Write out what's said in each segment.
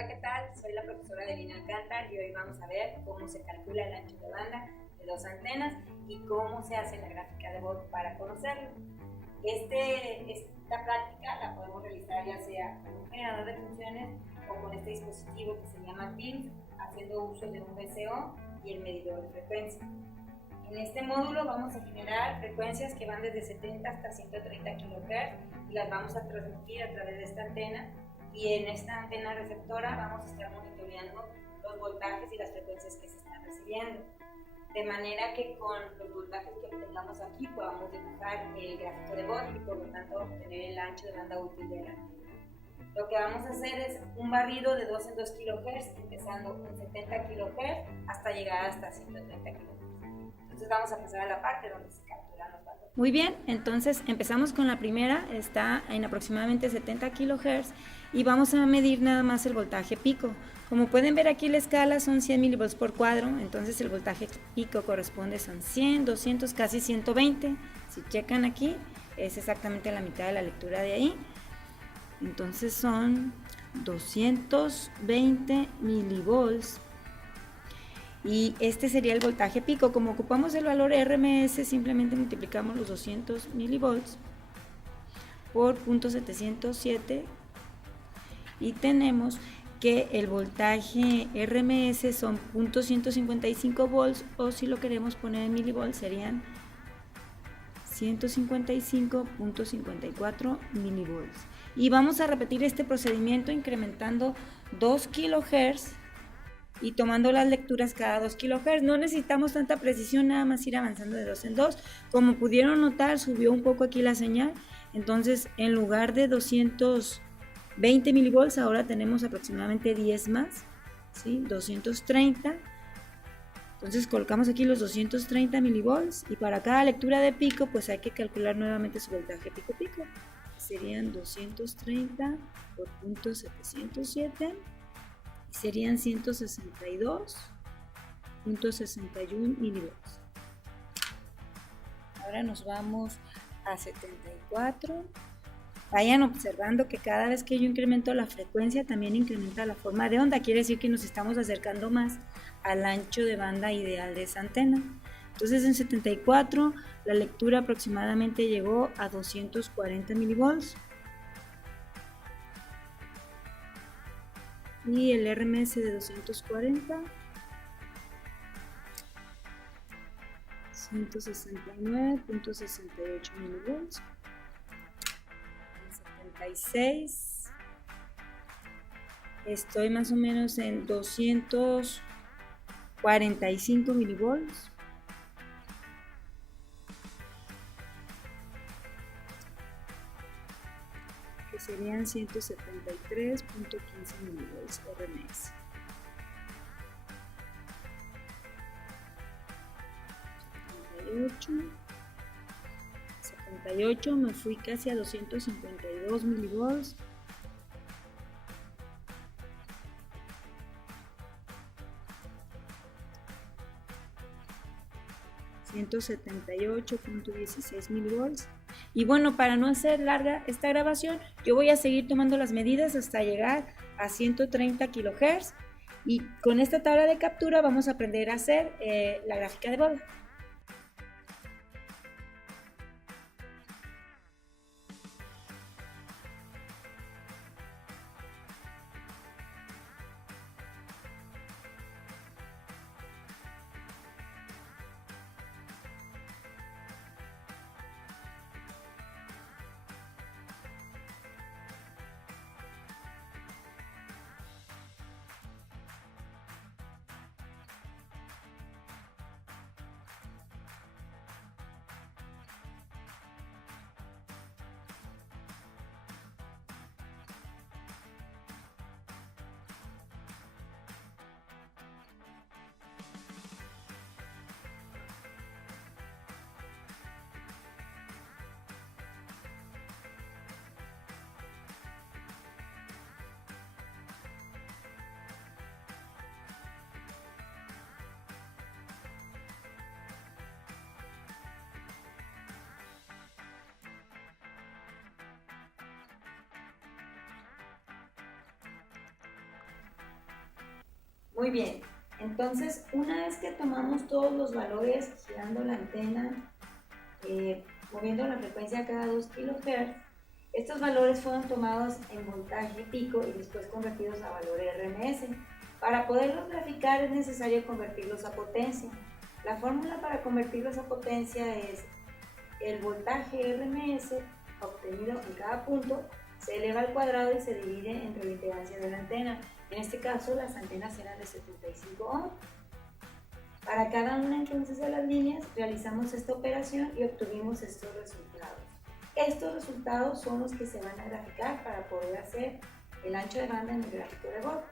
Hola, ¿qué tal? Soy la profesora Adelina Alcántar y hoy vamos a ver cómo se calcula el ancho de banda de dos antenas y cómo se hace la gráfica de Bode para conocerlo. Esta práctica la podemos realizar ya sea con un generador de funciones o con este dispositivo que se llama TIMS, haciendo uso de un VCO y el medidor de frecuencia. En este módulo vamos a generar frecuencias que van desde 70 hasta 130 kHz y las vamos a transmitir a través de esta antena, y en esta antena receptora vamos a estar monitoreando los voltajes y las frecuencias que se están recibiendo, de manera que con los voltajes que obtengamos aquí podamos dibujar el gráfico de Bode y por lo tanto obtener el ancho de banda útil de la antena. Lo que vamos a hacer es un barrido de 2 en 2 kHz, empezando en 70 kHz hasta llegar hasta 130 kHz. Entonces vamos a pasar a la parte donde se capturan los valores. Muy bien, entonces empezamos con la primera, está en aproximadamente 70 kHz y vamos a medir nada más el voltaje pico. Como pueden ver aquí la escala son 100 mV por cuadro, entonces el voltaje pico corresponde a 100, 200, casi 120. Si checan aquí, es exactamente la mitad de la lectura de ahí. Entonces son 220 milivolts. Y este sería el voltaje pico. Como ocupamos el valor RMS, simplemente multiplicamos los 200 milivolts por 0.707 y tenemos que el voltaje RMS son 0.155 volts, o si lo queremos poner en milivolts serían 155.54 milivolts. Y vamos a repetir este procedimiento incrementando 2 kHz y tomando las lecturas cada 2 kHz. No necesitamos tanta precisión, nada más ir avanzando de 2 en 2. Como pudieron notar, subió un poco aquí la señal, entonces en lugar de 220 milivolts ahora tenemos aproximadamente 10 más, ¿sí? 230. Entonces colocamos aquí los 230 milivolts y para cada lectura de pico pues hay que calcular nuevamente su voltaje pico. Serían 230 por 0.707 y serían 162.61 milivolts. Ahora nos vamos a 74. Vayan observando que cada vez que yo incremento la frecuencia también incrementa la forma de onda, quiere decir que nos estamos acercando más al ancho de banda ideal de esa antena. Entonces en 74 la lectura aproximadamente llegó a 240 milivolts y el RMS de 240 169.68 milivolts. En 76 estoy más o menos en 245 milivolts. Que serían 173.15 milivolts RMS. 78, me fui casi a 252 milivolts. 178.16 milivolts. Y bueno, para no hacer larga esta grabación, yo voy a seguir tomando las medidas hasta llegar a 130 kHz y con esta tabla de captura vamos a aprender a hacer la gráfica de Bode. Muy bien, entonces una vez que tomamos todos los valores, girando la antena, moviendo la frecuencia cada 2 kHz, estos valores fueron tomados en voltaje pico y después convertidos a valor RMS. Para poderlos graficar es necesario convertirlos a potencia. La fórmula para convertirlos a potencia es el voltaje RMS obtenido en cada punto se eleva al cuadrado y se divide entre la impedancia de la antena. En este caso las antenas eran de 75 ohms. Para cada una entonces de las líneas realizamos esta operación y obtuvimos estos resultados. Estos resultados son los que se van a graficar para poder hacer el ancho de banda en el gráfico de Borg.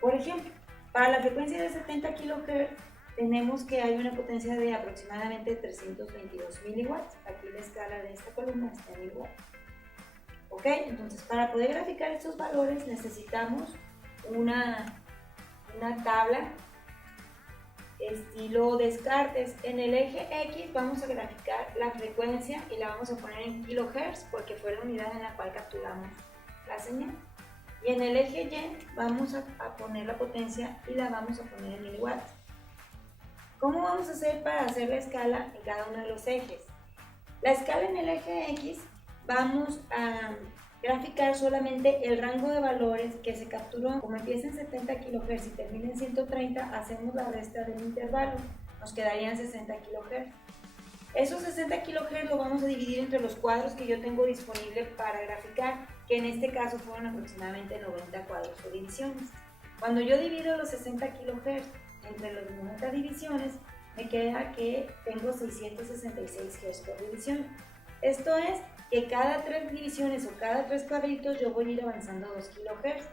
Por ejemplo, para la frecuencia de 70 kHz tenemos que hay una potencia de aproximadamente 322 miliwatts. Aquí la escala de esta columna está en miliwatts. Ok, entonces para poder graficar estos valores necesitamos una tabla estilo Descartes. En el eje X vamos a graficar la frecuencia y la vamos a poner en kilohertz porque fue la unidad en la cual capturamos la señal. Y en el eje Y vamos a poner la potencia y la vamos a poner en miliwatts. ¿Cómo vamos a hacer para hacer la escala en cada uno de los ejes? La escala en el eje X vamos a graficar solamente el rango de valores que se capturó. Como empieza en 70 kHz y termina en 130, hacemos la resta del intervalo, nos quedarían 60 kHz. Esos 60 kHz lo vamos a dividir entre los cuadros que yo tengo disponible para graficar, que en este caso fueron aproximadamente 90 cuadros o divisiones. Cuando yo divido los 60 kHz entre las 90 divisiones, me queda que tengo 666 Hz por división. Esto es que cada 3 divisiones o cada 3 cuadritos yo voy a ir avanzando 2 kHz.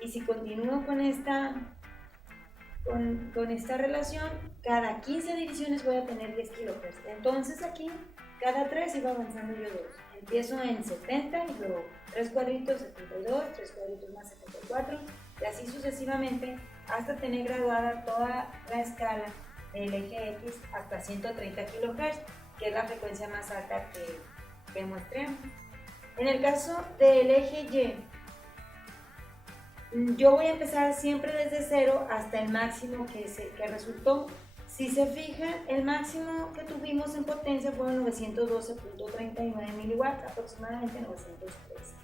Y si continúo con esta relación, cada 15 divisiones voy a tener 10 kHz. Entonces aquí, cada 3 iba avanzando yo 2. Empiezo en 70 y luego 3 cuadritos 72, 3 cuadritos más 74 y así sucesivamente hasta tener graduada toda la escala del eje X hasta 130 kHz, que es la frecuencia más alta que muestremos. En el caso del eje Y, yo voy a empezar siempre desde 0 hasta el máximo que resultó. Si se fijan, el máximo que tuvimos en potencia fueron 912.39 miliwatts, aproximadamente 913.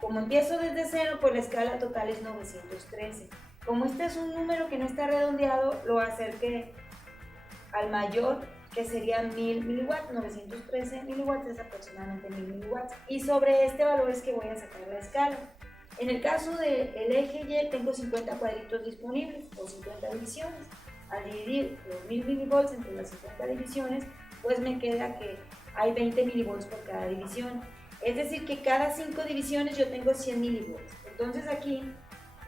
Como empiezo desde 0, pues la escala total es 913. Como este es un número que no está redondeado, lo acerqué al mayor, que serían 1000 miliwatts. 913 miliwatts es aproximadamente 1000 miliwatts. Y sobre este valor es que voy a sacar la escala. En el caso del eje Y tengo 50 cuadritos disponibles o 50 divisiones. Al dividir los 1000 milivolts entre las 50 divisiones, pues me queda que hay 20 milivolts por cada división. Es decir, que cada 5 divisiones yo tengo 100 milivolts. Entonces aquí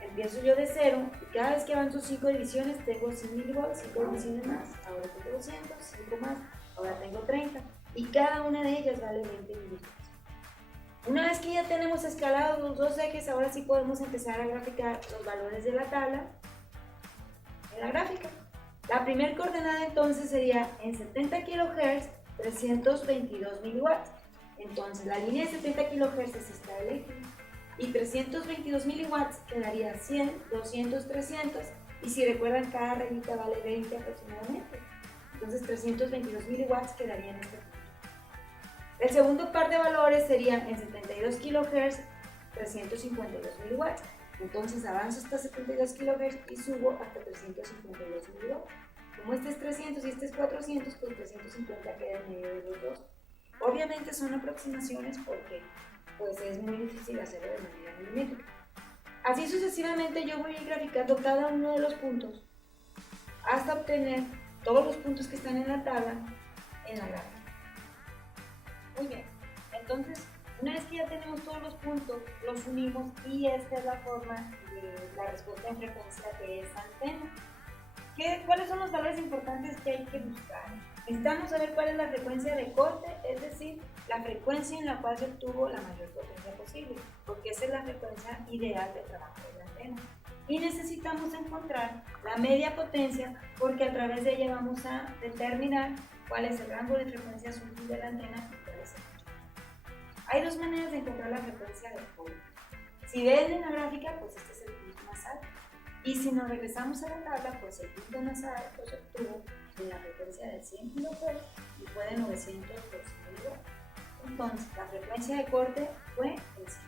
empiezo yo de 0 y cada vez que avanzo 5 divisiones tengo 100 milivolts, 5 divisiones más, ahora tengo 200, 5 más, ahora tengo 30 y cada una de ellas vale 20 milivolts. Una vez que ya tenemos escalados los dos ejes, ahora sí podemos empezar a graficar los valores de la tabla en la gráfica. La primera coordenada entonces sería en 70 kHz 322 miliwatts. Entonces la línea de 70 kHz es esta del eje y 322 miliwatts quedaría 100, 200, 300 y si recuerdan cada rayita vale 20 aproximadamente. Entonces 322 miliwatts quedaría en este punto. El segundo par de valores serían en 72 kHz 352 miliwatts. Entonces avanzo hasta 72 kHz y subo hasta 352 miliwatts. Como este es 300 y este es 400, pues 350 queda en medio de los dos. Obviamente son aproximaciones porque pues es muy difícil hacerlo de manera milimétrica. Así sucesivamente yo voy a ir graficando cada uno de los puntos hasta obtener todos los puntos que están en la tabla en la gráfica. Muy bien, entonces una vez que ya tenemos todos los puntos, los unimos y esta es la forma de la respuesta en frecuencia de esa antena. ¿Cuáles son los valores importantes que hay que buscar? Necesitamos saber cuál es la frecuencia de corte, es decir, la frecuencia en la cual se obtuvo la mayor potencia posible, porque esa es la frecuencia ideal de trabajo de la antena. Y necesitamos encontrar la media potencia, porque a través de ella vamos a determinar cuál es el rango de frecuencias útil de la antena y cuál es el. Hay dos maneras de encontrar la frecuencia de corte. Si ven en la gráfica, pues este es el punto más alto. Y si nos regresamos a la tabla, pues el punto más alto se obtuvo en la frecuencia de 100 kHz y fue de 912 mW. Entonces, la frecuencia de corte fue el 100 kHz.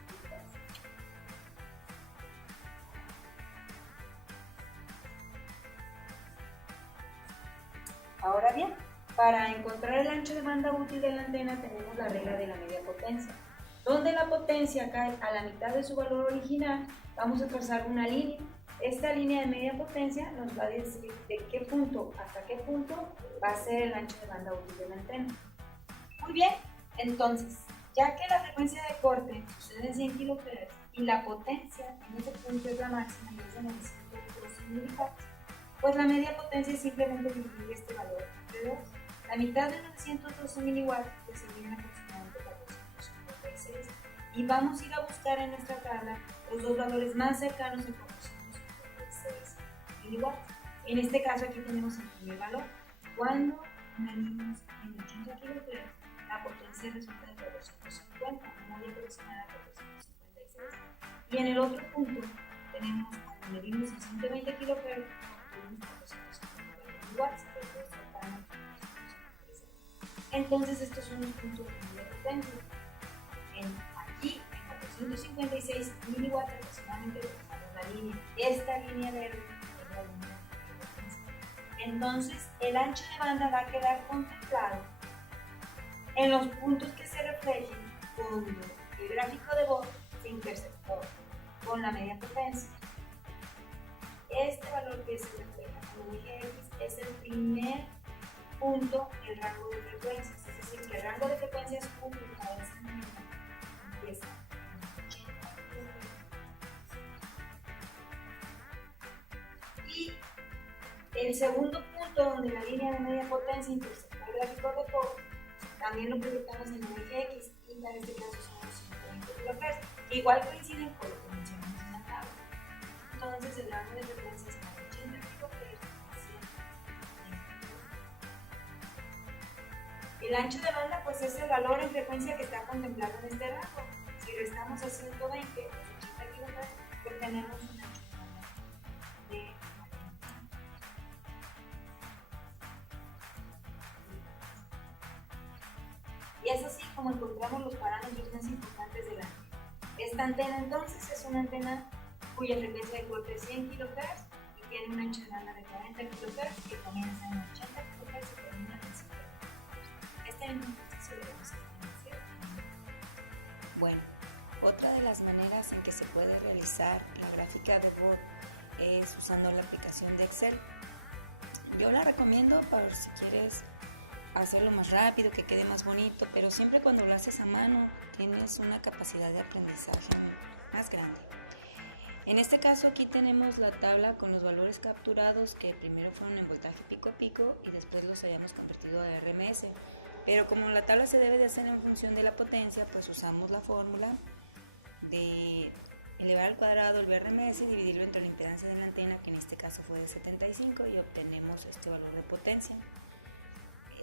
Ahora bien, para encontrar el ancho de banda útil de la antena tenemos la regla de la media potencia. Donde la potencia cae a la mitad de su valor original, vamos a trazar una línea. Esta línea de media potencia nos va a decir de qué punto hasta qué punto va a ser el ancho de banda útil de la antena. Muy bien, entonces, ya que la frecuencia de corte sucede en 100 kHz y la potencia en ese punto es la máxima y es de 912 mW, pues la media potencia es simplemente dividir este valor entre 2. La mitad de 912 mW pues serían aproximadamente 456. Y vamos a ir a buscar en nuestra tabla los dos valores más cercanos a 456 mW. En este caso aquí tenemos el primer valor. Cuando medimos en 80 kHz, la potencia resulta de 450, muy aproximada a 456. Y en el otro punto tenemos cuando medimos en 120 kHz, entonces estos son los puntos de media potencia. Aquí en 456 mW aproximadamente trazamos la línea. Esta línea verde es la línea de potencia. Entonces el ancho de banda va a quedar contemplado en los puntos que se reflejen cuando el gráfico de Bode se intersectó con la media potencia. Este valor que se refleja como eje X es el primer punto del rango de frecuencias, es decir, que el rango de frecuencias público de esa manera empieza en 80 kHz. Y el segundo punto donde la línea de media potencia intersectó el gráfico de Bode, también lo proyectamos en el eje X y en este caso son los 120 kHz, que igual coinciden con lo que mencionamos en la tabla. Entonces el rango de frecuencias es 80 kHz a 120 kHz. El ancho de banda pues es el valor en frecuencia que está contemplado en este rango. Si restamos a 120, 80 kHz, pues tenemos un ancho de banda de 40. Y es así como encontramos los parámetros más importantes de la antena. Esta antena entonces es una antena cuya frecuencia de corte es 100 kHz y tiene un ancho de banda de 40 kHz que comienza en 80 kHz y termina en 100 kHz. Este es el ejercicio de vamos a hacer. Bueno, otra de las maneras en que se puede realizar la gráfica de Bode es usando la aplicación de Excel. Yo la recomiendo para si quieres hacerlo más rápido, que quede más bonito, pero siempre cuando lo haces a mano tienes una capacidad de aprendizaje más grande. En este caso aquí tenemos la tabla con los valores capturados que primero fueron en voltaje pico a pico y después los hayamos convertido a RMS, pero como la tabla se debe de hacer en función de la potencia, pues usamos la fórmula de elevar al cuadrado el VRMS y dividirlo entre la impedancia de la antena, que en este caso fue de 75, y obtenemos este valor de potencia.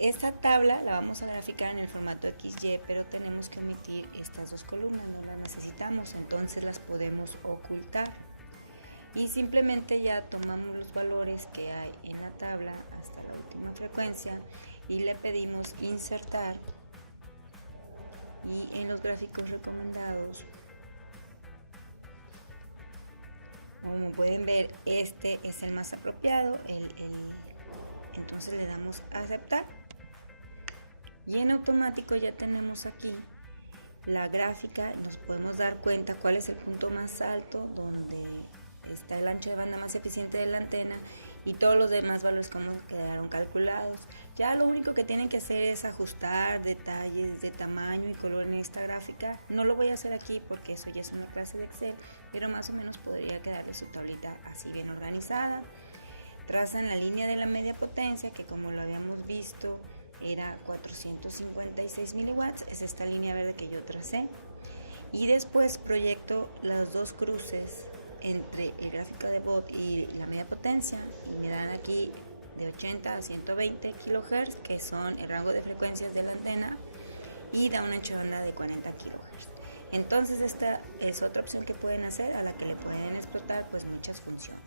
Esta tabla la vamos a graficar en el formato XY, pero tenemos que omitir estas dos columnas, no las necesitamos, entonces las podemos ocultar. Y simplemente ya tomamos los valores que hay en la tabla hasta la última frecuencia y le pedimos insertar. Y en los gráficos recomendados, como pueden ver, este es el más apropiado, entonces le damos a aceptar. Y en automático ya tenemos aquí la gráfica, nos podemos dar cuenta cuál es el punto más alto donde está el ancho de banda más eficiente de la antena y todos los demás valores como quedaron calculados. Ya lo único que tienen que hacer es ajustar detalles de tamaño y color en esta gráfica. No lo voy a hacer aquí porque eso ya es una clase de Excel, pero más o menos podría quedarle su tablita así bien organizada. Trazan la línea de la media potencia, que como lo habíamos visto era 456 miliwatts, es esta línea verde que yo tracé, y después proyecto los dos cruces entre el gráfico de Bode y la media potencia y me dan aquí de 80 a 120 kHz, que son el rango de frecuencias de la antena, y da un ancho de banda de 40 kHz. Entonces esta es otra opción que pueden hacer, a la que le pueden explotar pues muchas funciones.